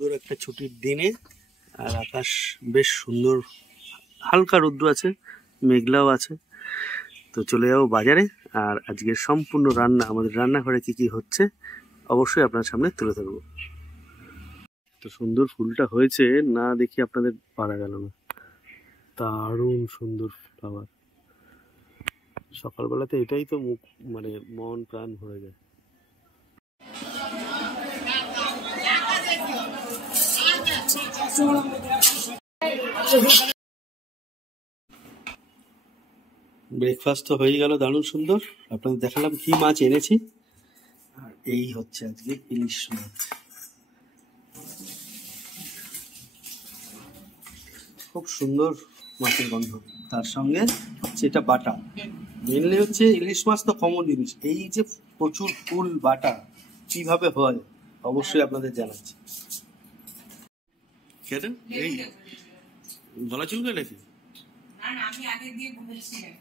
সুন্দর একটা ছুটির দিনে আর আকাশ বেশ সুন্দর, হালকা রৌদ্র আছে, মেঘলাও আছে। তো চলে যাবো বাজারে, আর আজকের সম্পূর্ণ রান্না, আমাদের রান্নাঘরে কি কি হচ্ছে অবশ্যই আপনার সামনে তুলে ধরবো। তো সুন্দর ফুলটা হয়েছে, না দেখি আপনাদের পারা গেল না। দারুণ সুন্দর ফ্লাওয়ার। সকালবেলাতে এটাই তো মুখ, মানে মন প্রাণ ভরে যায়। ব্রেকফাস্ট তো হয়ে গেল দারুণ সুন্দর, আপনাদের দেখালাম কি মাছ এনেছি। আর এই হচ্ছে আজকে ইলিশ মাছ, খুব সুন্দর মাছের গন্ধ, তার সঙ্গে হচ্ছে এটা বাটা। মেনলি হচ্ছে ইলিশ মাছ তো কমন জিনিস, এই যে প্রচুর ফুল বাটা কিভাবে হয় অবশ্যই আপনাদের জানাচ্ছি। খেতেন এই গলা চুলকে নাকি? আমি আগে দিয়ে বলেছিলাম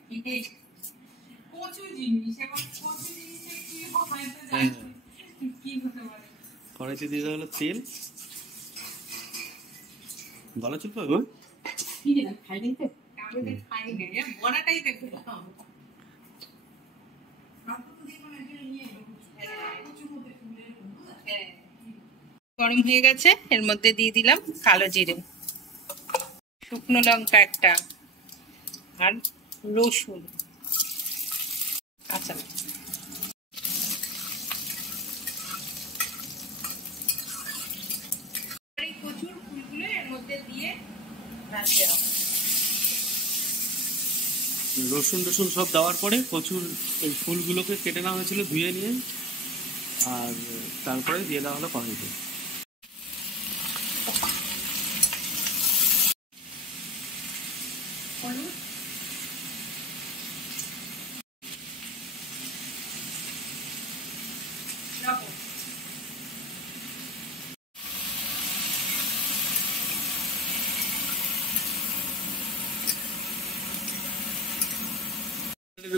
কচু জিনিস, এখন কচু জিনিসে কি হয় তো জানি কি হতে পারে। কড়াইতে দিয়ে দেওয়া হলো তেল, গলা চুলকে কি রে খাই নাই তো, আমি তো খাই নাই, বড়াটাই দেখো গরম হয়ে গেছে। এর মধ্যে দিয়ে দিলাম কালো জিরে, শুকনো লঙ্কা একটা, আর রসুন, আচ্ছা এই কচুর ফুলগুলো এর মধ্যে দিয়ে ভাজতে হবে। রসুন টসুন সব দেওয়ার পরে কচুর এই ফুলগুলোকে কেটে নেওয়া হয়েছিল ধুয়ে নিয়ে, আর তারপরে দিয়ে দেওয়া হলো কড়াইতে।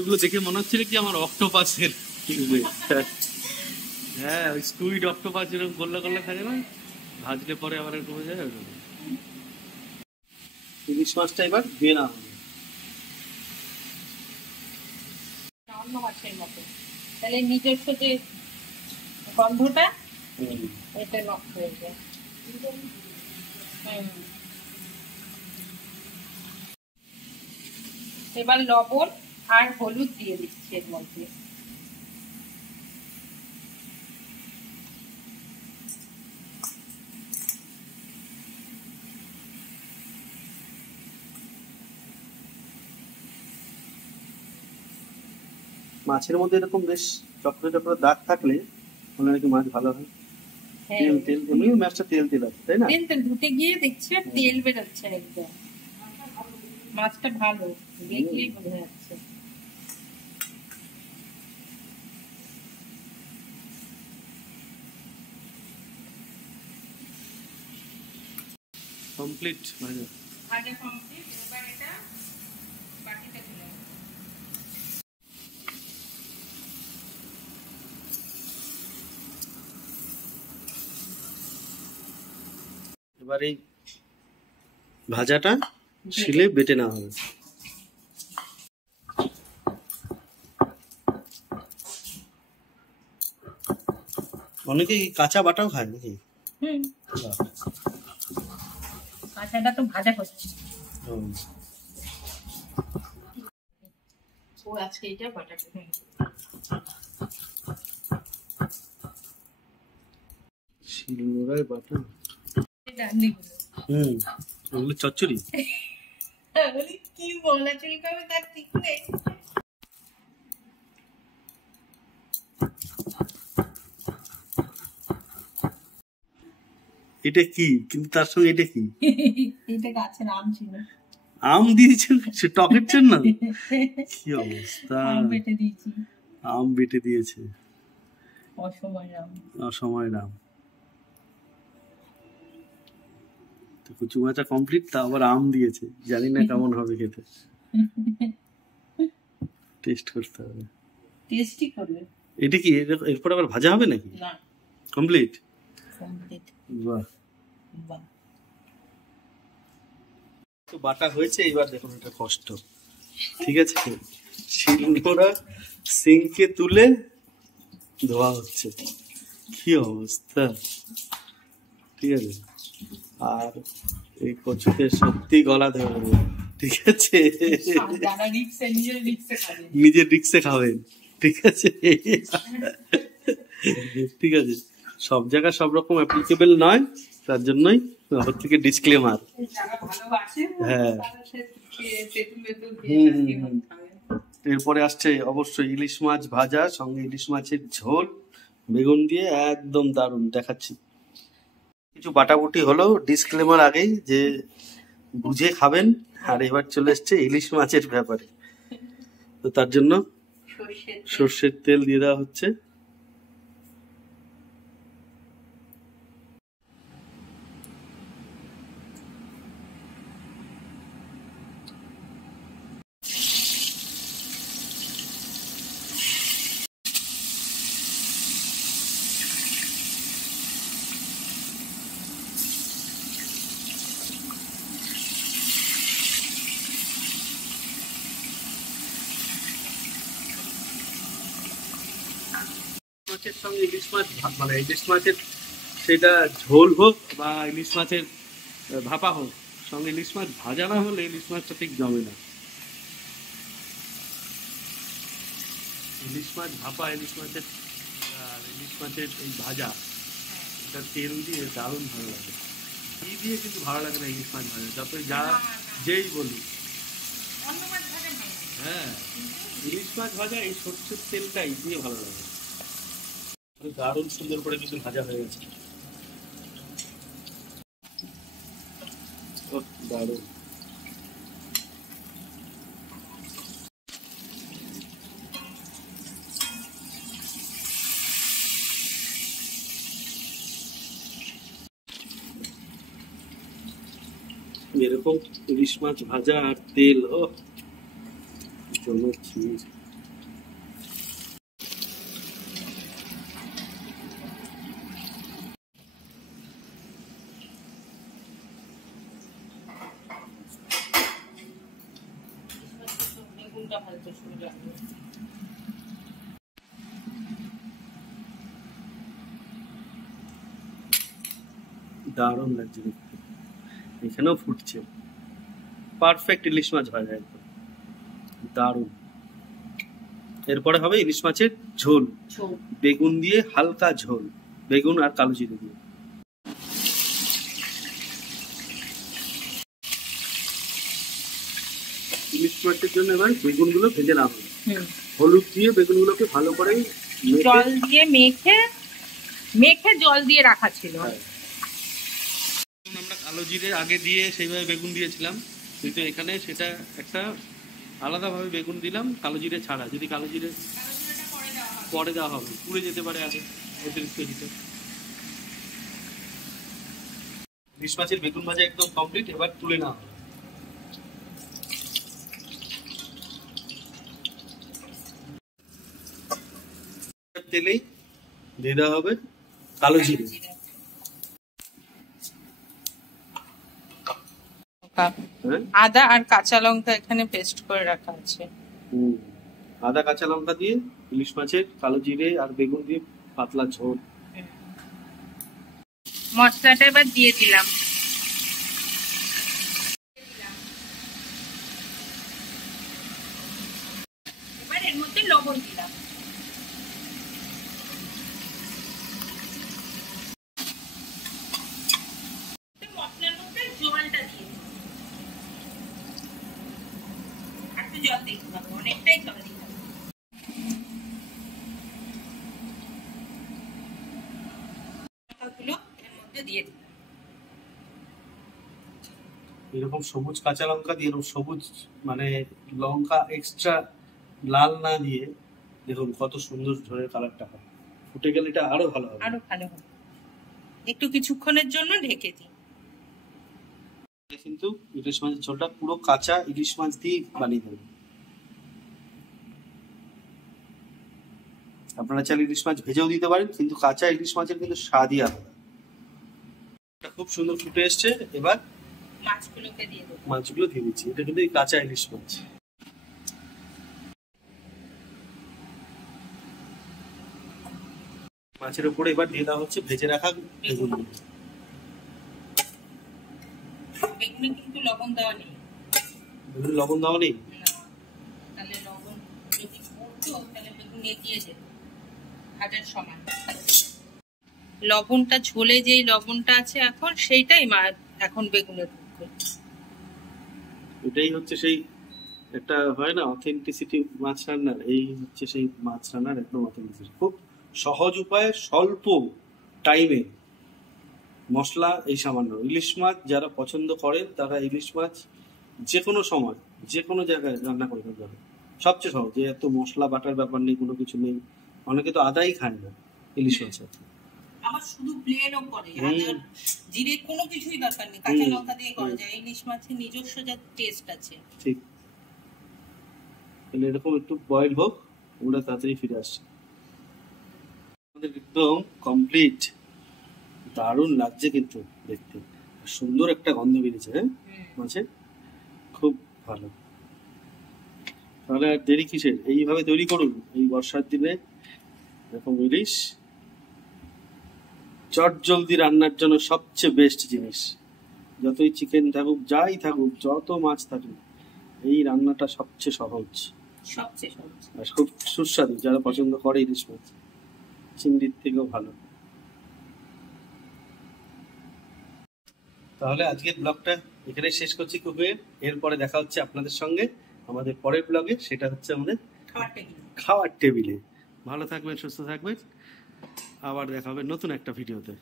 এগুলো দেখে মনে হচ্ছিল কি আমার অক্টোপাসের, হ্যাঁ ওই স্কুইড অক্টোপাস যেরকম গোল্লা গোল্লা থাকে না, ভাজলে পরে আবার একটু হয়ে যায়। ইলিশ মাছটা এবার ধুয়ে না হবে, অন্য মাছের মতো, তাহলে নিজস্ব যে গন্ধটা এটা নষ্ট হয়ে যায়। এবার লবণ আর হলুদ দিয়ে দিচ্ছি এর মধ্যে। মাছের মধ্যে এরকম বেশ চক্র চক্র দাগ থাকলে মনে হয় কি মাছ ভালো হয়। তেল তেল এমনি মাছটা তেল তেল আছে তাই না? তেল তেল ধুতে গিয়ে দেখছি তেল বেরোচ্ছে একদম, মাছটা ভালো দেখলেই বোঝা যাচ্ছে। কমপ্লিট ভাজা, ভাজা কমপ্লিট। এবার এটা বাটিতে তুলে এবার এই ভাজাটা শিলে বেটে নেওয়া হবে। অনেকে কাঁচা বাটাও খায় নাকি? কাঁচাটা তো ভাজা হচ্ছে, ও আজকে এটা বাটা শিলনোড়ায় বাটা। ডান্ডিগুলো ওগুলো চচ্চড়ি কি বলা চুরি করবে তার ঠিক নেই। এটা কি, কিন্তু তার সঙ্গে এটা কি? এটা গাছের আম ছিল, আম দিয়েছেন সে টকের জন্য? কি অবস্থা, আম বেটে দিয়েছি, আম বেটে দিয়েছে, অসময়ের আম, অসময়ের আম। তো কচু ভাজা কমপ্লিট, তা আবার আম দিয়েছে, জানি না কেমন হবে খেতে, টেস্ট করতে হবে। টেস্টি করবে। এটা কি এরপর আবার ভাজা হবে নাকি? না, কমপ্লিট। কমপ্লিট। বাহ, বাহ, তো বাটা হয়েছে, এবার দেখুন এটা কষ্ট, ঠিক আছে, শিলনোড়া সিঙ্কে তুলে ধোয়া হচ্ছে, কি অবস্থা, ঠিক আছে। আর এই কচুতে সত্যি গলা ধরে যাবে, ঠিক আছে, যারা রিক্সে নিজের রিক্সে খাবে। নিজের রিক্সে খাবেন, ঠিক আছে, ঠিক আছে, সব জায়গায় সব রকম অ্যাপ্লিকেবল নয়, তার জন্যই আমার থেকে ডিসক্লেমার। যারা ভালোবাসে হ্যাঁ। তারা সে তেঁতুল মেতুল হুম, দিয়ে হুম, হুম। খাবে। এরপরে আসছে অবশ্যই ইলিশ মাছ ভাজা, সঙ্গে ইলিশ মাছের ঝোল বেগুন দিয়ে, একদম দারুণ দেখাচ্ছি। কিছু বাটাবুটি হলো, ডিসক্লেমার আগেই যে বুঝে খাবেন। আর এবার চলে এসছে ইলিশ মাছের ব্যাপারে, তো তার জন্য সর্ষের তেল। সর্ষের তেল দিয়ে দেওয়া হচ্ছে। মাছের সঙ্গে ইলিশ মাছ মানে ইলিশ মাছের সেটা ঝোল হোক বা ইলিশ মাছের ভাপা হোক, সঙ্গে ইলিশ মাছ ভাজা না হলে ইলিশ মাছটা ঠিক জমে না। ইলিশ মাছ ভাপা, ইলিশ মাছের আর ইলিশ মাছের এই ভাজা, এটা তেল দিয়ে দারুণ ভালো লাগে। ঘি দিয়ে কিন্তু ভালো লাগে না ইলিশ মাছ ভাজা, যতই যা যেই বলি। অন্য মাছ ভাজা ভালো লাগে। হ্যাঁ, ইলিশ মাছ ভাজা এই সর্ষের তেলটাই দিয়ে ভালো লাগে। দারুণ সুন্দর করে কিন্তু ভাজা হয়ে গেছে, ওহ, দারুণ। এরকম ইলিশ মাছ ভাজা আর তেল, ও জমের ক্ষীর। বেগুনটা ভাজতে শুরু লাগবে। দারুণ লাগছে দেখতে, এখানেও ফুটছে, পারফেক্ট ইলিশ মাছ ভাজা একদম দারুণ। এরপরে হবে ইলিশ মাছের ঝোল, ঝোল। বেগুন দিয়ে হালকা ঝোল, বেগুন আর কালো জিরে দিয়ে। ইলিশ মাছের জন্য এবার বেগুনগুলো ভেজে নেওয়া হবে, হলুদ দিয়ে বেগুনগুলোকে ভালো করে জল দিয়ে মেখে মেখে জল দিয়ে রাখা ছিল। আমরা কালো জিরে আগে দিয়ে সেইভাবে বেগুন দিয়েছিলাম, কিন্তু এখানে সেটা একটা আলাদাভাবে বেগুন দিলাম কালো জিরে ছাড়া। যদি কালো জিরে পরে দেওয়া হবে, পুড়ে যেতে পারে আগে অতিরিক্ত দিতে। ইলিশ মাছের বেগুন ভাজা একদম কমপ্লিট, এবার তুলে নেওয়া হবে। তেলেই দিয়ে দেওয়া হবে কালো জিরে, হ্যাঁ, আদা আর কাঁচা লঙ্কা এখানে পেস্ট করে রাখা আছে। আদা কাঁচা লঙ্কা দিয়ে ইলিশ মাছের কালো জিরে আর বেগুন দিয়ে পাতলা ঝোল। মশলাটা এবার দিয়ে দিলাম। এবার এর মধ্যে লবণ দিলাম। মশলার মধ্যে জলটা দিয়ে দিলাম। একটু জল দিতে হবে, অনেকটাই জল দিতে হবে। লঙ্কাগুলো এর মধ্যে দিয়ে দিলাম। এরকম সবুজ কাঁচা লঙ্কা দিয়ে, এরকম সবুজ মানে লঙ্কা এক্সট্রা লাল না দিয়ে, দেখুন কত সুন্দর ঝোলের কালারটা হয়। ফুটে গেলে এটা আরো ভালো হবে, আরো ভালো হবে। একটু কিছুক্ষণের জন্য ঢেকে দিই। কিন্তু ইলিশ মাছের ঝোলটা পুরো কাঁচা ইলিশ মাছ দিয়ে বানিয়ে দেবেন। আপনারা চাইলে ইলিশ মাছ ভেজেও দিতে পারেন, কিন্তু কাঁচা ইলিশ মাছের কিন্তু স্বাদই আলাদা। খুব সুন্দর ফুটে এসছে। এবার মাছগুলোকে দিয়ে দেবো। মাছগুলো দিয়ে দিচ্ছি। এটা কিন্তু কাঁচা ইলিশ মাছ। মাছের উপরে এবার দিয়ে দেওয়া হচ্ছে ভেজে রাখা বেগুন। বেগুনে কিন্তু লবণ দেওয়া নেই। বেগুন লবণ দেওয়া নেই? তাহলে লবণ যদি পড়তো তাহলে বেগুন এগিয়ে যেত ভাজার সময়। লবণটা ঝোলে যেই লবণটা আছে এখন সেইটাই এখন বেগুনে ঢুকবে। এটাই হচ্ছে সেই একটা হয় না অথেন্টিসিটি মাছ রান্নার। এই হচ্ছে সেই মাছ রান্নার একদম অথেন্টিসিটি। খুব সহজ উপায়ে স্বল্প টাইমে মশলা এই সামান্য। ইলিশ মাছ যারা পছন্দ করেন তারা ইলিশ মাছ যে কোনো সময় যে কোনো জায়গায় রান্না করে খেতে পারে। সবচেয়ে সহজ, যে এত মশলা বাটার ব্যাপার নেই, কোনো কিছু নেই। অনেকে তো আদাই খায় না ইলিশ মাছে। আবার শুধু প্লেনও করে, আদা জিরে কোনো কিছুই দরকার নেই, কাঁচা লঙ্কা দিয়ে করা যায়। ইলিশ মাছের নিজস্ব যা টেস্ট আছে। ঠিক। তাহলে এরকম একটু বয়েল হোক, আমরা তাড়াতাড়ি ফিরে আসছি। আমাদের একদম কমপ্লিট। দারুণ লাগছে কিন্তু দেখতে, সুন্দর একটা গন্ধ বেরিয়েছে। হ্যাঁ মাছে খুব ভালো। তাহলে আর দেরি কিসের, এইভাবে তৈরি করুন এই বর্ষার দিনে। এরকম ইলিশ চট জলদি রান্নার জন্য সবচেয়ে বেস্ট জিনিস। যতই চিকেন থাকুক, যাই থাকুক, যত মাছ থাকুক, এই রান্নাটা সবচেয়ে সহজ আর খুব সুস্বাদু। যারা পছন্দ করে ইলিশ মাছ, চিংড়ির থেকেও ভালো। তাহলে আজকের ব্লগটা এখানে শেষ করছি কুকুরের। এরপরে দেখা হচ্ছে আপনাদের সঙ্গে আমাদের পরের ব্লগে। সেটা হচ্ছে আমাদের খাওয়ার টেবিলে। ভালো থাকবেন, সুস্থ থাকবেন। আবার দেখা হবে নতুন একটা ভিডিওতে।